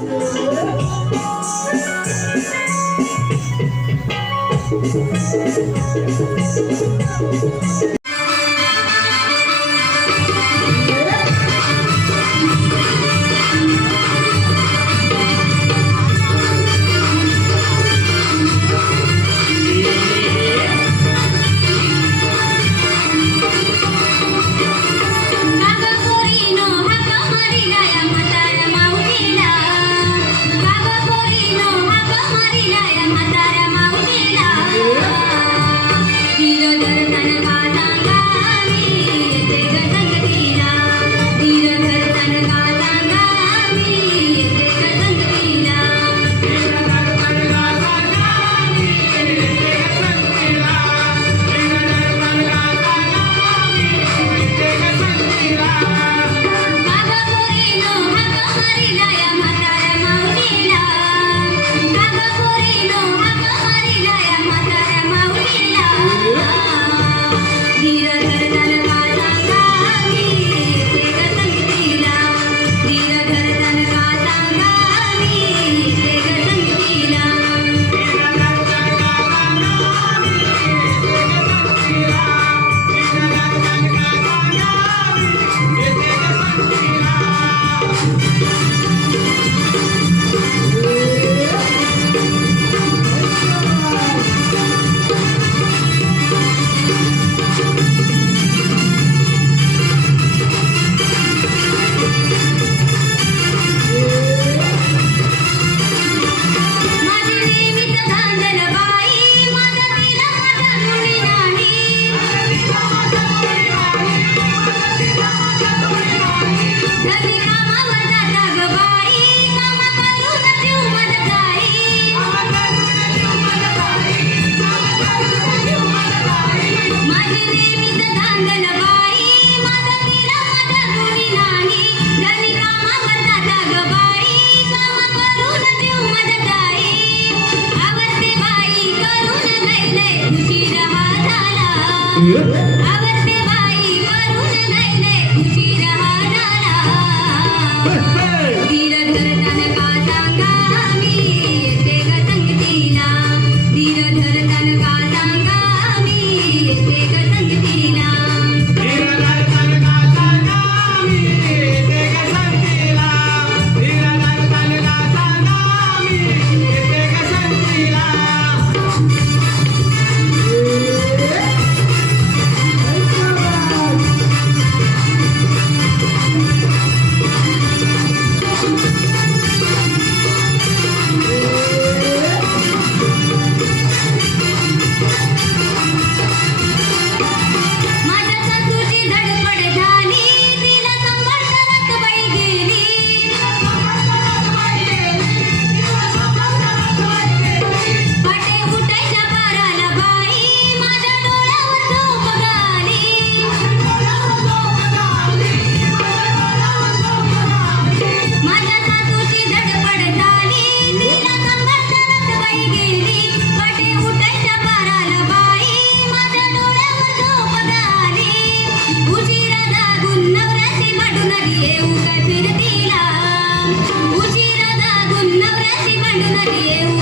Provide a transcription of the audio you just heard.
Thank you. येऊ काय फिरतीला. उशिरा जागून नवऱ्याशी भांडून येऊ